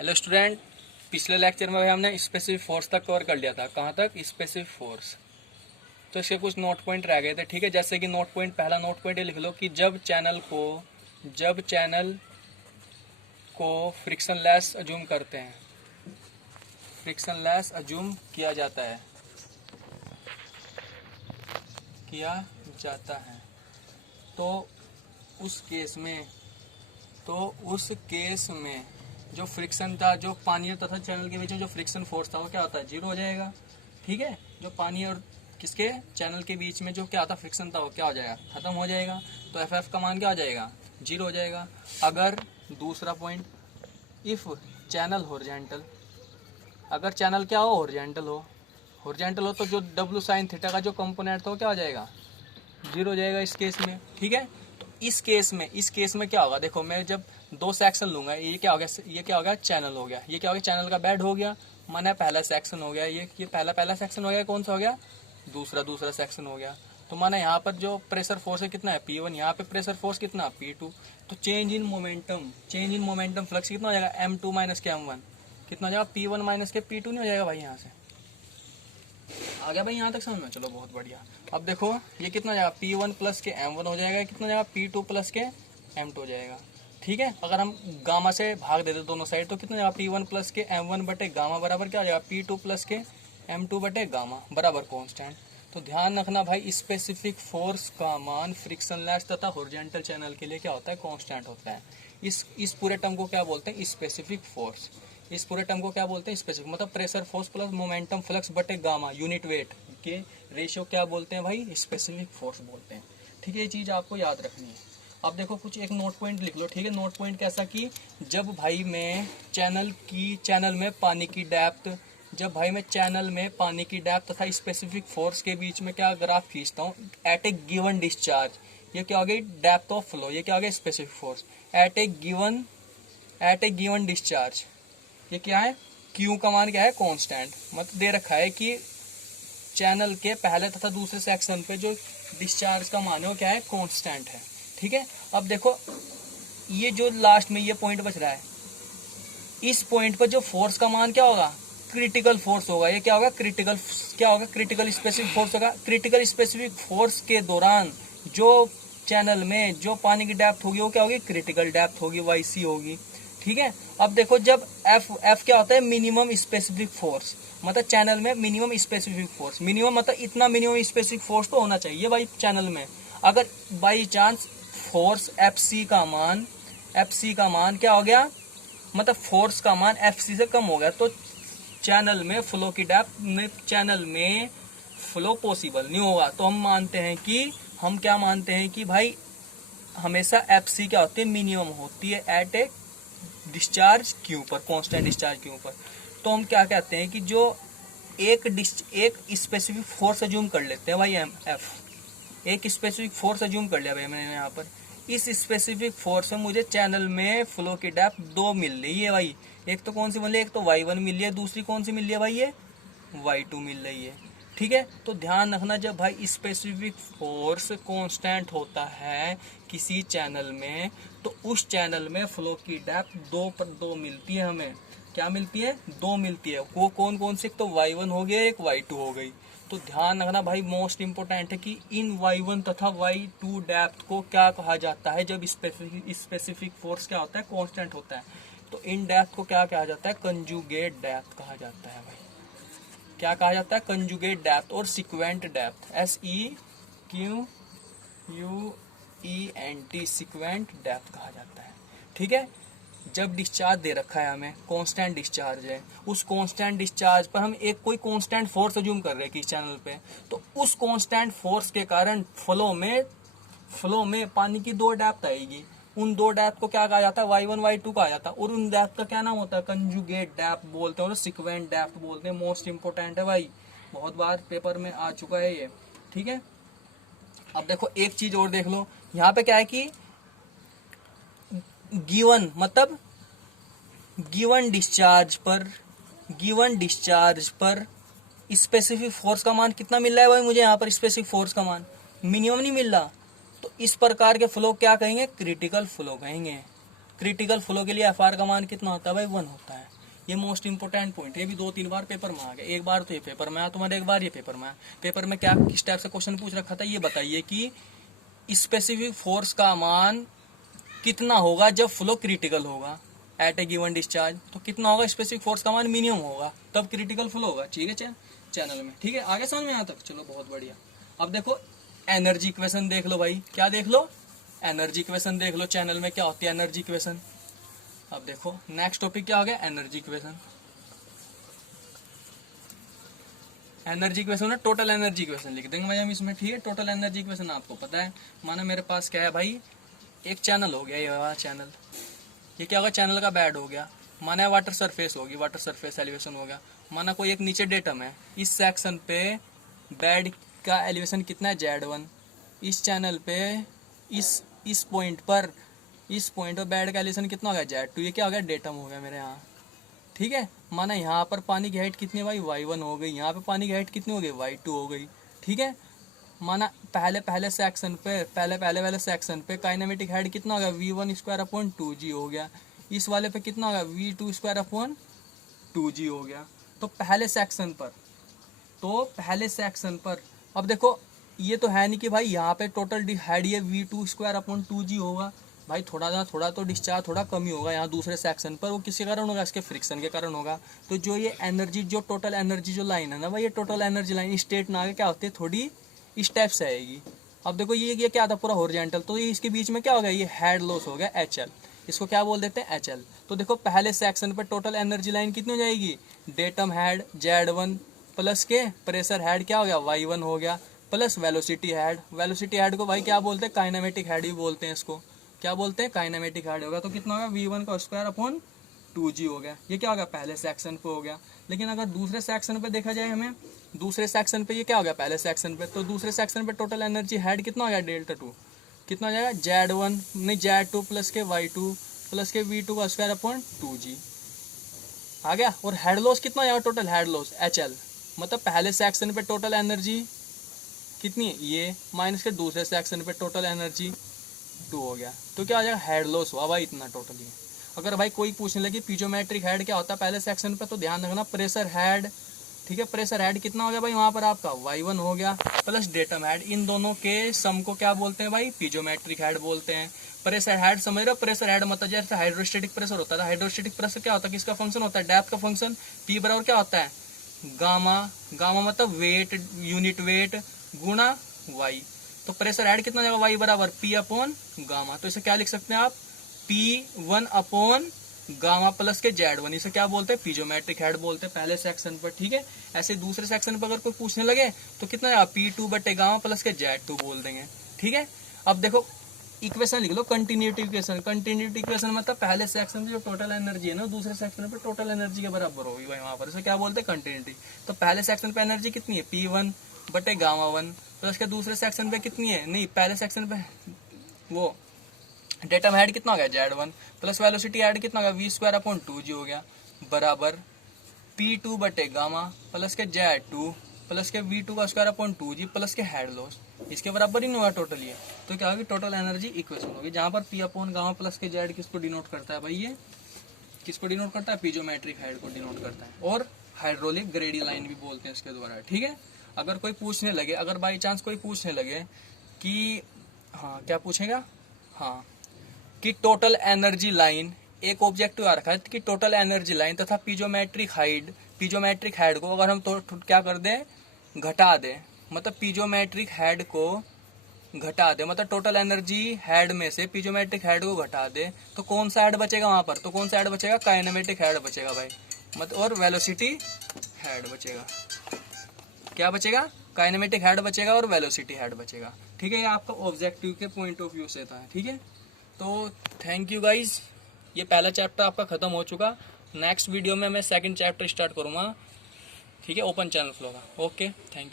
Hello student, पिछले lecture में भाई हमने स्पेसिफिक फोर्स तक कवर कर लिया था। कहाँ तक? Specific force. तो इसके कुछ नोट पॉइंट रह गए थे। ठीक है, जैसे कि नोट पॉइंट, पहला नोट पॉइंट ये लिख लो कि जब चैनल को फ्रिक्शन लेस अज्यूम करते हैं, फ्रिक्शन लेस अज्यूम किया जाता है, तो उस केस में जो फ्रिक्शन था, जो पानी तथा चैनल के बीच में जो फ्रिक्शन फोर्स था वो क्या होता है? जीरो हो जाएगा। ठीक है, जो पानी और किसके चैनल के बीच में जो क्या था फ्रिक्शन था वो क्या हो जाएगा? खत्म हो जाएगा। तो एफ का मान क्या हो जाएगा? जीरो हो जाएगा। अगर दूसरा पॉइंट, इफ चैनल हॉरिजॉन्टल, अगर चैनल क्या हो? हॉरिजॉन्टल हो तो जो डब्ल्यू साइन थीटा का जो कंपोनेंट था वो क्या हो जाएगा? जीरो हो जाएगा इस केस में। ठीक है, तो इस केस में क्या होगा? देखो, मैं जब दो सेक्शन लूंगा, ये क्या हो गया? चैनल हो गया। ये क्या हो गया? चैनल का बेड हो गया, माना पहला सेक्शन हो गया। ये पहला सेक्शन हो गया। कौन सा हो गया? दूसरा सेक्शन हो गया। तो माना यहाँ पर जो प्रेशर फोर्स है कितना है? P1। यहाँ पे प्रेशर फोर्स कितना? P2। तो चेंज इन मोमेंटम फ्लक्स कितना हो जाएगा? M2 माइनस के M1। कितना हो जाएगा? P1 माइनस के P2 नहीं हो जाएगा भाई? यहाँ से आ गया भाई यहाँ तक समझ में? चलो बहुत बढ़िया। अब देखो ये कितना हो जाएगा? P1 प्लस के M1 हो जाएगा। कितना हो जाएगा? P2 प्लस के M2 हो जाएगा। ठीक है, अगर हम गामा से भाग देते दोनों साइड तो कितना हो जाएगा? P1 प्लस के M1 बटे गामा बराबर क्या हो जाएगा? P2 प्लस के M2 बटे गामा बराबर कांस्टेंट। तो ध्यान रखना भाई, स्पेसिफिक फोर्स का मान फ्रिक्शन लेस तथा हॉरिजॉन्टल चैनल के लिए क्या होता है? कांस्टेंट होता है। इस पूरे टर्म को क्या बोलते हैं? Specific force. इस पूरे टर्म को क्या बोलते हैं? स्पेसिफिक, मतलब pressure force plus momentum flux बटे गामा यूनिट वेट के रेशियो क्या बोलते हैं भाई? स्पेसिफिक फोर्स बोलते हैं। ठीक है, ये चीज आपको याद रखनी है। अब देखो कुछ एक नोट पॉइंट लिख लो। ठीक है, नोट पॉइंट कैसा कि जब भाई मैं चैनल में पानी की डेप्थ, तथा स्पेसिफिक फोर्स के बीच में क्या ग्राफ खींचता हूँ एट ए गिवन डिस्चार्ज, ये क्या हो गई? Depth of flow. ये क्या हो गया? Specific force at A given discharge. ये क्या है? Q का मान क्या है? कांस्टेंट। मतलब दे रखा है कि चैनल के पहले तथा दूसरे सेक्शन पे जो डिस्चार्ज का मान है वो क्या है? कांस्टेंट है। ठीक है, अब देखो ये जो लास्ट में ये पॉइंट बच रहा है, इस पॉइंट पर जो फोर्स का मान क्या होगा? क्रिटिकल फोर्स होगा। ये क्या होगा? क्रिटिकल स्पेसिफिक फोर्स होगा। क्रिटिकल स्पेसिफिक फोर्स के दौरान जो चैनल में जो पानी की डेप्थ होगी वो क्या होगी? क्रिटिकल डेप्थ होगी, YC होगी। ठीक है, अब देखो जब F क्या होता है? Minimum specific force. मतलब चैनल में मिनिमम स्पेसिफिक फोर्स, मिनिमम मतलब इतना मिनिमम स्पेसिफिक फोर्स तो होना चाहिए भाई चैनल में। अगर बाई चांस फोर्स FC का मान क्या हो गया? मतलब फोर्स का मान FC से कम हो गया तो चैनल में फ्लो की डेप्थ में चैनल में फ्लो पॉसिबल नहीं होगा। तो हम क्या मानते हैं कि भाई हमेशा FC क्या होती है? मिनिमम होती है एट ए डिस्चार्ज Q पर, कांस्टेंट डिस्चार्ज Q पर। तो हम क्या कहते हैं कि जो एक स्पेसिफिक फोर्स अज्यूम कर लेते हैं भाई, F एक स्पेसिफिक फोर्स अज्यूम कर लिया भाई मैंने यहाँ पर। इस स्पेसिफिक फोर्स में मुझे चैनल में फ्लो की डेप्थ 2 मिल रही है भाई। एक तो कौन सी मिल रही है? एक तो Y1 मिल रही है, दूसरी कौन सी मिल रही है भाई? ये Y2 मिल रही है। ठीक है, तो ध्यान रखना जब भाई स्पेसिफिक फोर्स कांस्टेंट होता है किसी चैनल में तो उस चैनल में फ्लो की डेप्थ 2 पर 2 मिलती है। हमें क्या मिलती है? 2 मिलती है। वो कौन से? तो Y1 हो गया, एक Y2 हो गई। तो ध्यान रखना भाई, मोस्ट इंपोर्टेंट है कि इन Y1 तथा Y2 डेप्थ को क्या कहा जाता है? जब स्पेसिफिक फोर्स क्या होता है? कांस्टेंट होता है। तो इन डेप्थ को क्या कहा जाता है? कंजुगेट डेप्थ कहा जाता है भाई। क्या कहा जाता है? कंजुगेट डेप्थ और sequent depth, SEQUENT, sequent depth कहा जाता है। ठीक है, जब डिस्चार्ज दे रखा है हमें, कांस्टेंट डिस्चार्ज है, उस कांस्टेंट डिस्चार्ज पर हम एक कोई कांस्टेंट फोर्स अज्यूम कर रहे हैं किस चैनल पे, तो उस कांस्टेंट फोर्स के कारण फ्लो में पानी की 2 डेप्थ आएगी। उन 2 डेप्थ को क्या कहा जाता है? Y1 Y2 कहा जाता है। और उन डेप्थ का क्या नाम होता है? कंजुगेट डेप्थ बोलते हैं और सिक्वेंट डेप्थ बोलते हैं। मोस्ट इंपोर्टेंट है भाई, बहुत बार पेपर में आ चुका है ये। ठीक है, अब देखो एक चीज और देख लो। यहाँ पे क्या है कि गिवन मतलब गिवन डिस्चार्ज पर स्पेसिफिक फोर्स का मान कितना मिल रहा है भाई मुझे? यहाँ पर स्पेसिफिक फोर्स का मान मिनिमम नहीं मिल रहा। तो इस प्रकार के फ्लो क्या कहेंगे? क्रिटिकल फ्लो कहेंगे। क्रिटिकल फ्लो के लिए एफ आर का मान कितना होता है भाई 1 होता है। ये मोस्ट इंपोर्टेंट पॉइंट है, ये भी 2-3 बार पेपर में आ गया, एक बार तो ये पेपर में आया तुम्हारे, एक बार ये पेपर में आया। पेपर में क्या किस टाइप से क्वेश्चन पूछ रखा था, ये बताइए कि स्पेसिफिक फोर्स का मान कितना होगा जब फ्लो क्रिटिकल होगा एट ए गिवन डिस्चार्ज। तो कितना होगा स्पेसिफिक फोर्स का मान मिनिमम होगा तब क्रिटिकल फ्लो होगा। ठीक है चैनल में, ठीक है आगे समझ में यहाँ तक, चलो बहुत बढ़िया। अब देखो एनर्जी इक्वेशन देख लो भाई, क्या देख लो, एनर्जी इक्वेशन देख लो चैनल में क्या होती है एनर्जी इक्वेशन। अब देखो नेक्स्ट टॉपिक क्या हो गया, एनर्जी इक्वेशन। एनर्जी इक्वेशन है टोटल एनर्जी इक्वेशन लिख देंगे भाई हम इसमें, ठीक है। टोटल एनर्जी इक्वेशन आपको पता है, माना मेरे पास क्या है भाई, एक चैनल हो गया, ये वाला चैनल, ये क्या होगा चैनल का बेड हो गया, माना वाटर सरफेस होगी, वाटर सरफेस एलिवेशन हो गया। माना कोई एक नीचे डेटम है, इस सेक्शन पे बेड का एलिवेशन कितना है Z1, इस चैनल पे इस पॉइंट पर बेड का एलिवेशन कितना हो गया Z2, ये क्या हो गया डेटम हो गया मेरे यहाँ, ठीक है। माना यहाँ पर पानी की हाइट कितनी है भाई Y1 हो गई, यहाँ पे पानी की हाइट कितनी हो गई Y2 हो गई, ठीक है। माना पहले सेक्शन पे पहले सेक्शन पे काइनेमेटिक हेड कितना हो गया V1 स्क्वायर अपॉन 2G हो गया, इस वाले पे कितना होगा V2 स्क्वायर अपॉन 2G हो गया। तो पहले सेक्शन पर अब देखो ये तो है नहीं कि भाई यहाँ पे टोटल हेड ये V2 स्क्वायर अपॉन 2G होगा भाई, थोड़ा तो डिस्चार्ज थोड़ा कम ही होगा यहाँ दूसरे सेक्शन पर, वो किसी कारण होगा, इसके फ्रिक्शन के कारण होगा। तो जो ये एनर्जी, जो टोटल एनर्जी जो लाइन है ना भाई, ये टोटल एनर्जी लाइन स्ट्रेट ना आगे क्या होती है थोड़ी स्टेप से आएगी। अब देखो ये क्या था पूरा हॉरिजॉन्टल, तो ये इसके बीच में क्या हो गया, ये हेड लॉस हो गया HL, इसको क्या बोल देते हैं HL। तो देखो पहले सेक्शन पर टोटल एनर्जी लाइन कितनी हो जाएगी, डेटम हेड Z1 प्लस के प्रेशर हेड क्या हो गया Y1 हो गया, प्लस वेलोसिटी हेड को भाई क्या बोलते हैं काइनेमेटिक हेड ही बोलते हैं, इसको क्या बोलते हैं काइनेमेटिक हेड होगा। तो कितना होगा V1 का स्क्वायर अपॉन 2G हो गया, ये क्या होगा पहले सेक्शन पे हो गया। लेकिन अगर दूसरे सेक्शन पे देखा जाए हमें, दूसरे सेक्शन पे ये क्या हो गया पहले सेक्शन पे, तो दूसरे सेक्शन पे टोटल एनर्जी हेड कितना हो गया Δ2, कितना हो जाएगा Z2 प्लस के Y2 प्लस के V2 का स्क्वायर अपॉन 2G आ गया। और हेड लॉस कितना हो जाएगा टोटल हेड लॉस HL, मतलब पहले सेक्शन पे टोटल एनर्जी कितनी है ये, माइनस के दूसरे सेक्शन पे टोटल एनर्जी 2 हो गया। तो क्या हो जाएगा हेड लॉस हुआ भाई इतना टोटली। अगर भाई कोई पूछने लगे पीजोमेट्रिक हेड क्या होता है पहले सेक्शन पे, तो ध्यान रखना प्रेशर हेड, ठीक है। प्रेशर हेड कितना हो गया भाई वहां पर आपका Y1 हो गया, प्लस डेटम हेड, इन दोनों के सम को क्या बोलते हैं भाई पीजोमेट्रिक हेड बोलते हैं। प्रेशर हेड समझ रहे हो, प्रेशर हेड मतलब जैसे हाइड्रोस्टेटिक प्रेशर होता है, हाइड्रोस्टेटिक प्रेशर क्या होता है, किसका फंक्शन होता है, डेप्थ का फंक्शन, P बराबर क्या होता है गामा मतलब वेट, यूनिट वेट गुणा Y। तो प्रेशर हेड कितना जाएगा Y बराबर P अपॉन गामा, तो इसे क्या लिख सकते हैं आप P1 अपॉन गामा प्लस के Z1, इसे क्या बोलते हैं पीजोमेट्रिक हेड बोलते हैं पहले सेक्शन पर, ठीक है। ऐसे दूसरे सेक्शन पर अगर कोई पूछने लगे तो कितना जाएगा P2 बटे गामा प्लस के Z2 बोल देंगे, ठीक है। अब देखो इक्वेशन लिख लो कंटिन्यूटी इक्वेशन मतलब पहले सेक्शन में जो टोटल एनर्जी है ना दूसरे सेक्शन पे टोटल एनर्जी के बराबर होगी भाई वहां पर, इसे क्या बोलते हैं कंटिन्यूटी। तो पहले सेक्शन पे एनर्जी कितनी है P1 बटे गामा 1 प्लस के दूसरे सेक्शन पे कितनी है, नहीं पहले सेक्शन पे वो डेटम हेड कितना हो गया Z1 प्लस वेलोसिटी हेड कितना हो गया V स्क्वायर अपॉन 2G हो गया, बराबर P2 बटे गामा प्लस के Z2 प्लस के V2 का स्क्वायर अपॉन 2G प्लस के हेड लॉस, इसके बराबर ही नहीं हुआ टोटल ये। तो क्या होगी टोटल एनर्जी इक्वेशन होगी, जहां पर P अपॉन गामा प्लस के Z किसको डिनोट करता है भाई, ये किसको डिनोट करता है पीजोमेट्रिक हेड को डिनोट करता है, और हाइड्रोलिक ग्रेडी लाइन भी बोलते हैं इसके द्वारा, ठीक है। अगर कोई पूछने लगे, अगर बाई चांस कोई पूछने लगे कि हाँ क्या पूछेगा, हाँ कि टोटल एनर्जी लाइन, एक ऑब्जेक्टिव आ रखा है कि टोटल एनर्जी लाइन तथा पीजोमेट्रिक हेड को अगर हम तो क्या कर दें घटा दें, मतलब पीजोमेट्रिक हेड को घटा दे, मतलब टोटल एनर्जी हेड में से पीजोमेट्रिक हेड को घटा दे, तो कौन सा हेड बचेगा वहां पर, तो कौन सा हेड बचेगा काइनेमेटिक हेड बचेगा भाई, मतलब और वेलोसिटी हेड बचेगा, क्या बचेगा काइनेमेटिक हेड बचेगा और वेलोसिटी हेड बचेगा, ठीक है। ये आपका ऑब्जेक्टिव के पॉइंट ऑफ व्यू से था, ठीक है। तो थैंक यू गाइज, ये पहला चैप्टर आपका खत्म हो चुका, नेक्स्ट वीडियो में मैं सेकंड चैप्टर स्टार्ट करूंगा, ठीक है, ओपन चैनल फ्लो का। Okay thank you.